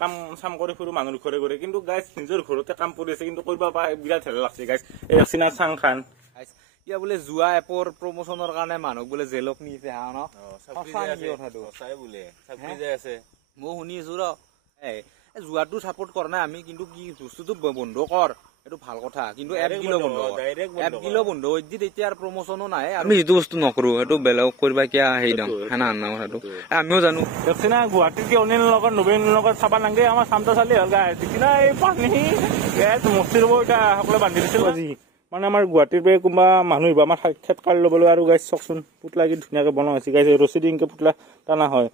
কাম চাম কৰি ফুৰো মানুহৰ ঘৰে ঘৰে কিন্তু গাইজ নিজৰ ঘৰতে কাম কৰি আছে কিন্তু কৰিব পাৰে বিৰাট হেলা লাগছে গাইজ এই চিনা চাং খান ইয়া বোলে জুৱা এপৰ প্ৰমোচনৰ কাৰণে মানুহ বোলে জেলক নিছে হা ন মই শুনি আছো ৰ জুৱাটো চাপোৰ্ট কৰা নাই আমি কিন্তু কি বস্তুটো বন্ধ কৰ এইটো ভাল কথা কিন্তু এপ গিলো বন্ধ হৈ দি তেতিয়া আৰু প্ৰমোচনো নাই আমি যিটো বস্তু নকৰো সেইটো বেলেগ কৰিবা কিয় হেৰি দাম হেনা আনা কথাটো আমিও জানো দেখছিনা গুৱাহাটীত কি অনিল লগত নবীন লগত চাবা নাগে আমাৰ চামটা চালি হ'ল গাইজ দেখিনা এই পানী মস্তি ৰব এতিয়া সকলোৱে বান্ধি দিছিল আজি মানে আমাৰ গুৱাহাটীৰ পৰা কোনোবা মানুহ আহিব আমাৰ সাক্ষাৎকাৰ ল'বলৈ আৰু গাইজ চাওকচোন পুতলা কি ধুনীয়াকে বনোৱা হৈছে গাইজ ৰছী দি ইনকে পুতলা টানা হয়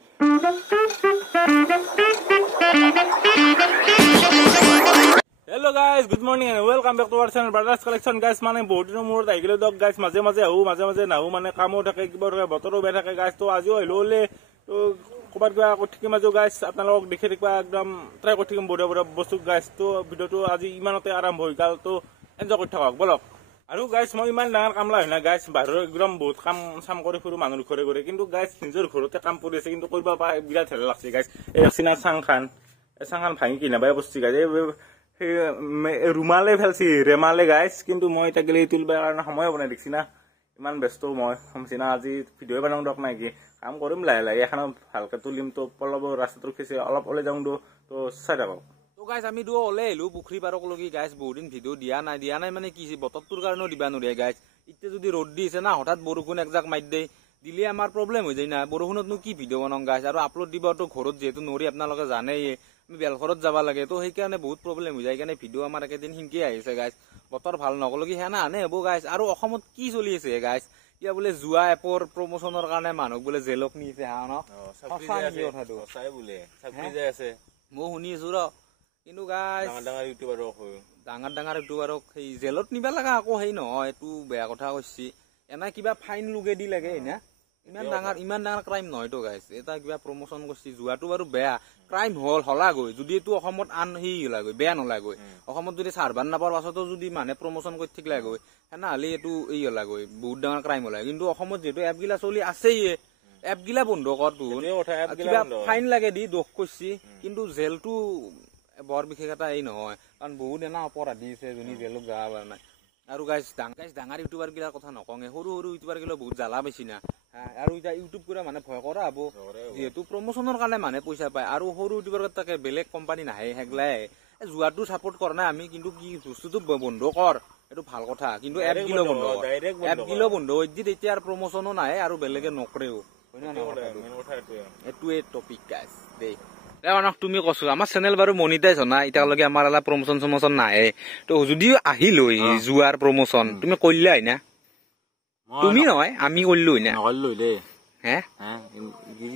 hello' guys good morning and welcome back to our channel brothers collection guys মানে বহুত দিনৰ মূৰত আহিলে দিয়ক গাইজ মাজে মাজে আহো মাজে মাজে নাহো মানে কামো থাকে কিবা থাকে বতৰো বেয়া থাকে গাইজ তো আজিও আহিলো হ'লে তো ক'ৰবাত কিবা কৰি থাকিম আজি গাইজ আপোনালোকক দেখি থাকিবা একদম ট্ৰাই কৰি থাকিম বঢ়িয়া বঢ়িয়া বস্তু গাইজ তো ভিডিঅ'টো আজি ইমানতে আৰম্ভ হৈ গ'ল তো এনজয় কৰি থাকক বলক আৰু গাইজ মই ইমান ডাঙৰ কামলা হয় না গাইজ বাহিৰৰ একদম বহুত কাম চাম কৰি ফুৰো মানুহৰ ঘৰে ঘৰে কিন্তু গাইজ নিজৰ ঘৰতে কাম কৰি আছে কিন্তু কৰিব পাৰে বিৰাট হেলা লাগছে গাইজ এই চিনা চাং খান এই চাং খান ভাঙি কি নাপায় বস্তু গাইজ সেই ৰুমালে ফেলছি ৰেমালে গাইজ কিন্তু মই এতিয়া গেলি তুলিবৰ কাৰণে সময় বনাই দেখছি না ইমান ব্যস্ত মই চিনা আজি ভিডিঅ' বনাওঁ দক নাই কি কাম কৰিম লাহে লাহে এখন ভালকে তুলিম তো পলব ৰাস্তাত ৰখিছে অলপ ওলাই যাওঁ তো চাই থাকক গাইজ আমি ওলাই আহিলো পুখুৰী পাৰক লগি গাইজ বহুত দিন ভিডিঅ' দিয়া নাই মানে কি বতৰটোৰ কাৰণেও দিবা নোৱাৰে গাইজ এতিয়া যদি ৰ'দ দিছে না হঠাৎ বৰষুণ একজাক মাৰি দিলে আমাৰ প্ৰব্লেম হৈ যায় না বৰষুণতনো কি ভিডিঅ' বনাওঁ গাইজ আৰু আপলোড দিবতো ঘৰত যিহেতু নোৱাৰি আপোনালোকে জানেই আমি বেলঘৰত যাব লাগে তো সেইকাৰণে বহুত প্ৰব্লেম হৈ যায় সেইকাৰণে ভিডিঅ' আমাৰ একেদিন সিনকে আহিছে গাইজ বতৰ ভাল নগলকি সেনা আনে হ'ব গাইজ আৰু অসমত কি চলি আছে গাইজ এতিয়া বোলে জুৱা এপৰ প্ৰমোচনৰ কাৰণে মানুহ বোলে জেলক নিছে হা ন মই শুনি আছো ৰ কিন্তু গাইজ ডাঙৰ ইউটিউবাৰক সেই জেলত নিবা লগা আকৌ সেই নহয় এইটো বেয়া কথা কৈছি এনে কিবা ফাইন লোগেদি লাগে না ইমান ডাঙৰ ক্ৰাইম নহয়তো গাইজ এটা কিবা প্ৰমোচন কৰিছি যোৱাটো বাৰু বেয়া ক্ৰাইম হলাগৈ যদি এইটো অসমত আন সেই হলাগৈ বেয়া নলাগৈ অসমত যদি চাৰ্ভাৰ নাপাৰ পাছতো যদি মানুহে প্ৰমোচন কৰি থাকিলাগৈ সেনাহ'লে এইটো এই হলাগৈ বহুত ডাঙৰ ক্ৰাইম হলাগৈ কিন্তু অসমত যিহেতু এপগিলা চলি আছেই এপগিলা বন্ধ কৰতো কিবা ফাইন লাগে দি দোষ কৰিছি কিন্তু জেলটো বৰ বিশেষ এটা এই নহয় কাৰণ বহুত এনা অপৰাধী আছে যোনে জেলত যাব পৰা নাই আৰু গাইজ ডাঙৰ ইউটিউবাৰ গিলাৰ কথা নকওঁগে সৰু ইউটিউবাৰ গিলা বহুত জ্বালা পাইছি না আৰু এতিয়া ইউটিউব কৰা মানে ভয় কৰা হব যিহেতু প্ৰমোচনৰ কাৰণে মানুহে পইচা পায় আৰু সৰু ইউটিউবাৰ তাকে বেলেগ কোম্পানী নাহে সেগলাই জুৱাটো চাপোৰ্ট কৰা নাই আমি কিন্তু কি বস্তুটো বন্ধ কৰ এইটো ভাল কথা কিন্তু এপ গিলো বন্ধ হৈ দি তেতিয়া আৰু প্ৰমোচনো নাহে আৰু বেলেগে নকৰেও এইটোৱে টপিক গাইজ দেই তুমি কৈছো আমাৰ চেনেল বাৰু মনিটাইজ হোৱা নাই এতিয়ালৈকে আমাৰ এটা প্ৰমোচন নাহে তো যদিও আহিলো জুৱাৰ প্ৰমোচন তুমি কৰিলা না তুমি নহয় আমি কৰিলো না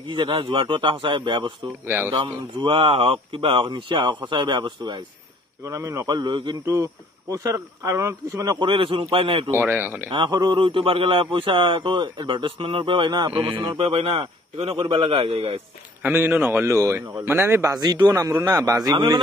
কি জানা জুৱাটো এটা সঁচাই বেয়া বস্তু একদম জুৱা হওক কিবা হওক নিচা হওক সঁচাই বেয়া বস্তু গাইজ সেইকাৰণে আমি নকৰিলো কিন্তু পইচাৰ কাৰণত কিছুমানে কৰি লৈছো উপায় নাই এইটো সৰু ইউটিউবাৰ গেলা পইচাটো এডভাৰটাইজমেন্টৰ পৰা পাই না প্ৰমোচনৰ পৰা পাই না সেইকাৰণে কৰিব লগা হৈ যায় গাইজ আমি কিন্তু নকৰিলো মানে আমি বাজিটো নামৰো না বাজি বুলি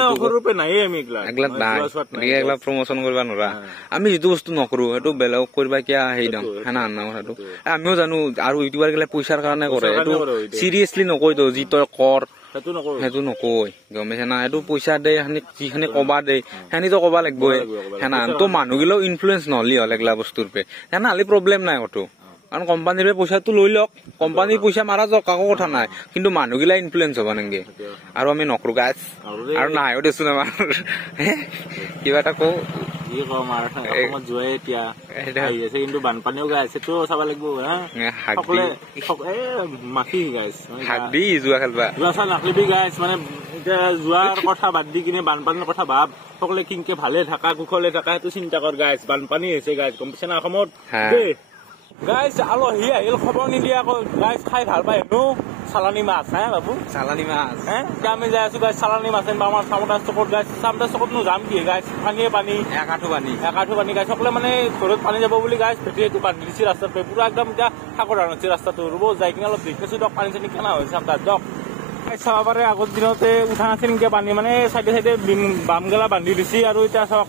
এইগিলা প্ৰমোচন কৰিব নোৱাৰা আমি যিটো বস্তু নকৰো সেইটো বেলেগ কৰিবা কিয় হেৰি দাম হেনা আনা কথাটো আমিও জানো আৰু ইউটিউবাৰ গিলা পইচাৰ কাৰণে কৰে এইটো চিৰিয়াছলি নকয় তো যি তই কৰ সেইটো নকয় গম পাইছে না এইটো পইচা দে যিখিনি কবা দে সেনিতো কবা লাগিবই সেনা তো মানুহগিলাও ইনফ্লুৱেঞ্চ নহলি হল এগলা বস্তুৰ পে সেনা হলে প্ৰব্লেম নাই কতো কাৰণ কোম্পানীৰ পইচাটো লৈ লওক কোম্পানীৰ পইচা মাৰা যাওক কাকো কথা নাই কিন্তু মানুহগিলা ইনফ্লুৱেঞ্চ হব নাগে আৰু আমি নকৰো গাইজ আৰু নাহিও দেচোন আমাৰ কিবা এটা কওঁ কিন্তু বানপানীও গাই আছে তো চাব লাগিব মাখি গাইজ যোৱা খেলবা নাখলিবি গাইজ মানে এতিয়া যোৱাৰ কথা বাদ দি কিনে বানপানীৰ কথা ভাব সকলোৱে কিনকে ভালে থাকা কুশলে থাকা সেইটো চিন্তা কৰ গাইজ বানপানী হৈছে গাইজ গম পাইছে না অসমত গাইজ আলহী আহিল খবৰ নিদিয়া আকৌ গাইজ খাই ভাল পায় হেনো চালানী মাছ হে বাবু চালানী মাছ এতিয়া আমি যাই আছো গাইজ চালানী মাছ আমাৰ চামতা চকত গাইজ চামতা চকতনো যাম কি গাইজ পানীয়ে পানী একাঠো পানী গাইজ সকলোৱে মানে ঘৰত পানী যাব বুলি গাইজ ভেটিটো বান্ধি দিছে ৰাস্তাত পুৰা একদম এতিয়া সাগৰ হৈছে ৰাস্তাটো ৰব যাই কিনে অলপ দেখিছো দক পানী চানী কেনা হৈছে চামতাত দক চাব পাৰে আগৰ দিনতে উঠা নাছিল নেকি পানী মানে চাইডে চাইডে বামগেলা বান্ধি দিছে আৰু এতিয়া চাওক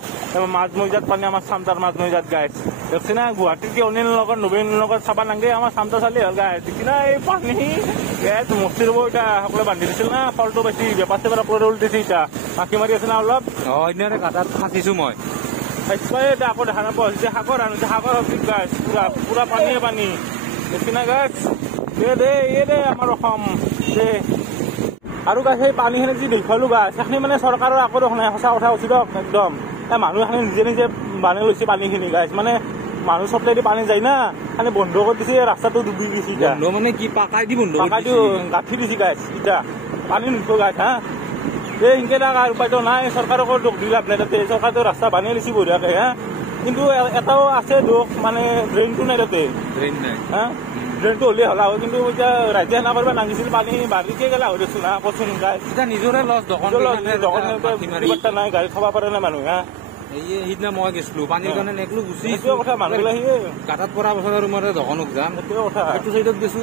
মাজমজিয়াত পানী আমাৰ চামতাৰ মাজমজিয়াত গাইছ দেখছি না গুৱাহাটীত কি অনিল লগত নবীন লগত চাবা নাগে আমাৰ চামতা চালি হ'ল গাইছ দেখি না এই পানী গাইছ মস্তি ৰ'ব এতিয়া সকলোৱে বান্ধি দিছিল না ফলটো বেছি বেপাৰ চেপাৰ ওপৰত উল্টিছে এতিয়া মাখি মাৰি আছে না অলপ সেইদিনাৰে গাঁতাত ফাঁচিছো মই এতিয়া আকৌ দেখা নাপাওঁ হৈছে সাগৰ আনো সাগৰ হওক গাইছ পুৰা পুৰা পানীয়ে পানী দেখি না গাইছ দে আমাৰ অসম দে আৰু গাছ সেই পানীখিনি যি দেখুৱালোঁ গাছ সেইখিনি মানে চৰকাৰৰ আকৌ নাই সঁচা কথা কৈছোঁ দিয়ক একদম এই মানুহ এখিনি নিজে নিজে বানি লৈছে পানীখিনি গাছ মানে মানুহ চপ্লাইদি পানী যায় না খালি বন্ধ কৰি দিছে ৰাস্তাটো ডুবি গৈছে এতিয়া মানে কি পাকাই দি বন্ধ পাকাইটো গাঁঠি দিছে গাছ এতিয়া পানী নুঠব গাছ হা এই ইনকে তাৰ উপায়টো নাই চৰকাৰকো দুখ দি লাভ নাই তাতে চৰকাৰটো ৰাস্তা বানি লৈছে বঢ়িয়াকৈ হা কিন্তু এটাও আছে দুখ মানে ড্ৰেইনটো নাই তাতে ড্ৰেইন নাই হা ড্ৰেইনটো হ'লে হ'লা হয় কিন্তু এতিয়া ৰাইজে সেনা কৰিব নাগিছিল পানী বাঢ়িকে গেলা হৈ দেচোন হা কচোন গাছ এতিয়া নিজৰে লছ দোকান নাই গাড়ী খাব পাৰে নাই মানুহ হা সিদিনা মই গৈছিলো পানীৰ কাৰণে নেকলো গুচি সেইটোৱে কথা মানুহবিলাক গাঁতাত পৰা বছৰ আৰু মই দোকানত যাম সেইটোৱে কথা সেইটো চাইডত গৈছো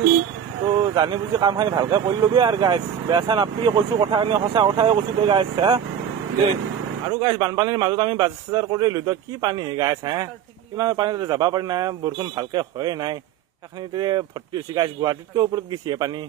তো জানি বুজি কামখিনি ভালকে কৰি ল'বি আৰু গাছ বেয়া চা নাপি কৈছোঁ কথাখিনি সঁচা কথাই কৈছোঁ দে গাছ হা আৰু গাছ বানপানীৰ মাজত আমি বাজাৰ চাজাৰ কৰিলোঁ তো কি পানী গাছ হা কিমান পানী তাতে যাব পাৰি নাই বৰষুণ ভালকে হয়ে নাই সেইখিনিতে ভৰ্তি হৈছে গাছ গুৱাহাটীতকৈ ওপৰত গৈছে পানী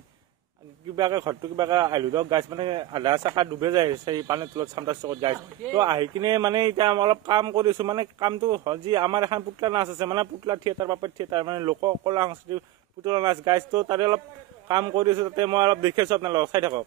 কিবাকে ঘৰটো কিবাকে আহিলোঁ দিয়ক গাছ মানে আধা চাকা ডুবে যায় সেই পানীৰ তলত চামতাৰ চকত গাছ তো আহি কিনে মানে এতিয়া অলপ কাম কৰিছোঁ মানে কামটো হ'ল যি আমাৰ এখন পুতলা নাচ আছে মানে পুতলা থিয়েটাৰ পাপেট থিয়েটাৰ মানে লোক কলা সংস্কৃতি পুতলা নাচ গাছ তো তাতে অলপ কাম কৰিছোঁ তাতে মই অলপ দেখি আছোঁ আপোনালোকক চাই থাকক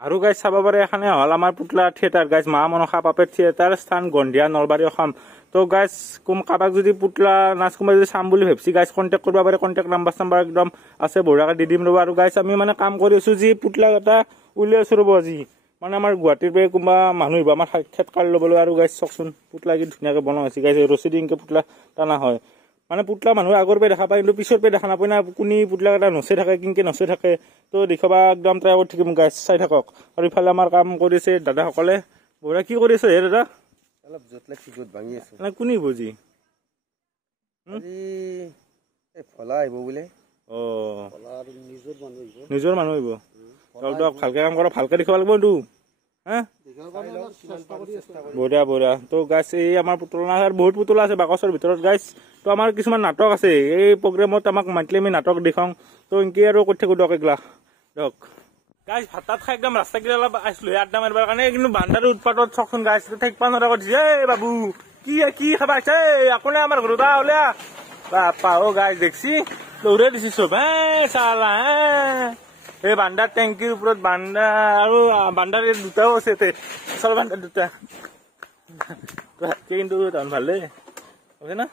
আৰু গাছ চাব পাৰে এখনে হ'ল আমাৰ পুতলা থিয়েটাৰ গাছ মা মনসা পাপেট থিয়েটাৰ স্থান গন্ধিয়া নলবাৰী অসম তো গাছ কাৰোবাক যদি পুতলা নাচ কোনোবাই যদি চাম বুলি ভাবিছে গাছ কণ্টেক্ট কৰিব পাৰে কণ্টেক্ট নাম্বাৰ চাম্বাৰ একদম আছে বঢ়িয়াকৈ দি দিম ৰ'ব আৰু গাছ আমি মানে কাম কৰি আছোঁ যি পুতলা এটা উলিয়াই আছোঁ ৰ'ব আজি মানে আমাৰ গুৱাহাটীৰ পৰা কোনোবা মানুহ আহিব আমাৰ সাক্ষাৎকাৰ ল'বলৈ আৰু গাছ চাওকচোন পুতলা কি ধুনীয়াকৈ বনোৱা হৈছে গাছ ৰছী দি এনেকৈ পুতলা টানা হয় মানে পুতলা মানুহে আগৰ পৰা দেখা পায় কিন্তু পিছৰ পৰা দেখা নাপায় না কোনি পুতলা এটা নচি থাকে কিনকে নচি থাকে তো দেখাবা একদম ট্ৰাই কৰি থাকিম গাছ চাই থাকক আৰু ইফালে আমাৰ কাম কৰিছে দাদাসকলে বঢ়িয়া কি কৰি আছে হে দাদা অলপ জোত লাগছি জোত ভাঙি আছো মানে কোনি বুজি ফলা আহিব বোলে নিজৰ মানুহ আহিব দিয়ক ভালকে কাম কৰক ভালকে দেখাব লাগিব এইটো হা বঢ়িয়া বঢ়িয়া তো গাছ এই আমাৰ পুতলা নাচ আৰু বহুত পুতলা আছে বাকচৰ ভিতৰত গাছ তো আমাৰ কিছুমান নাটক আছে এই প্ৰগ্ৰেমত আমাক মাতিলে আমি নাটক দেখাওঁ তো এনেকৈ আৰু কৰি থাকোঁ দিয়ক এগলা দিয়ক গাছ ভাত তাত খাই একদম ৰাস্তা কিটা অলপ আহিছিলোঁ আড্ডা মাৰিবৰ কাৰণে কিন্তু বান্দাৰ উৎপাতত চাওকচোন গাছ থাকিব নোৱাৰা কৰিছে এই বাবু কি খাবা আছে আপুনি আমাৰ ঘৰত ওলিয়া বাপা অ গাছ দেখছি দৌৰাই দিছে চব হে চালা হে এই বান্দাৰ টেংকিৰ ওপৰত বান্দা আৰু বান্দাৰ দুটাও আছে চল বান্দাৰ দুটা কিন্তু ভালেই হৈছে না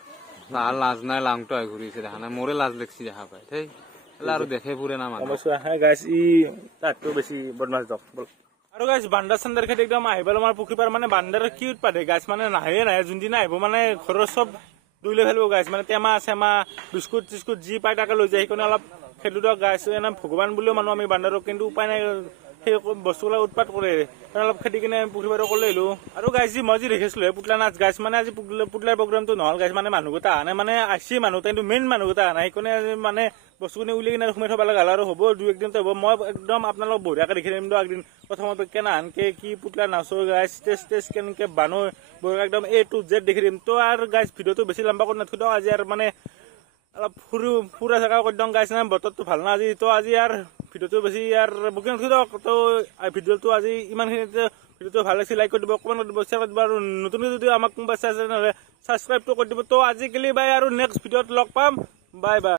লাজ নাই লাংটো আহি ঘূৰিছে দেখা নাই মোৰে লাজ লাগছি দেখা পাই সেই আৰু দেখে ফুৰে না মানুহ গাছ ই তাতকৈ বেছি বদমাছ দিয়ক আৰু গাছ বান্দাৰ চান্দাৰ খেতি একদম আহিব আমাৰ পুখুৰী পাৰ মানে বান্দাৰ কি উৎপাদে গাছ মানে নাহে যোনদিনা আহিব মানে ঘৰৰ চব দুই লৈ ফেলিব গাছ মানে টেমা চেমা বিস্কুট চিস্কুট যি পাই তাকে লৈ যায় সেইকাৰণে অলপ সেইটো দিয়ক গাছ এনে ভগৱান বুলিও মানুহ আমি বান্দাৰক কিন্তু উপায় নাই সেই বস্তুবিলাক উৎপাত কৰে অলপ খেতি কিনে পুখুৰী পাৰ কৰি আহিলোঁ আৰু গাছ যি মই যি দেখিছিলোঁ পুতলা নাচ গাছ মানে আজি পুতলাৰ প্ৰগ্ৰামটো নহ'ল গাছ মানে মানুহকেইটা অহা নাই মানে আহিছে মানুহ কিন্তু মেইন মানুহকেইটা অহা নাই সেইকাৰণে মানে বস্তুখিনি উলিয়াই কিনে সোমাই থ'ব লগা হ'ল আৰু হ'ব দুই একদিনতো হ'ব মই একদম আপোনালোকক বঢ়িয়াকৈ দেখি দিম দিয়ক একদিন প্ৰথমতে কেনে আনকে কি পুতলা নাচৰ গাছ ষ্টেজ কেনেকৈ বানো বঢ়িয়া একদম A to Z দেখি দিম তো আৰু গাছ ভিডিঅ'টো বেছি লম্বা কৰি নাথোঁ দিয়ক আজি আৰু মানে অলপ ফুৰা চকা কৰি দিওঁ গাছ নাই বতৰটো ভাল না আজি তো আজি আৰু ভিডিঅ'টো বেছি আৰু বুকিং নাথোঁ দিয়ক তো ভিডিঅ'টো আজি ইমানখিনিতে ভিডিঅ'টো ভাল লাগিছে লাইক কৰি দিব কমেণ্ট কৰি দিব শ্বেয়াৰ কৰি দিব আৰু নতুনকৈ যদি আমাক কোনোবাই চাইছে তেনেহ'লে ছাবস্ক্ৰাইবটো কৰি দিব তো আজিকালি বাই আৰু নেক্সট ভিডিঅ'ত লগ পাম বাই বাই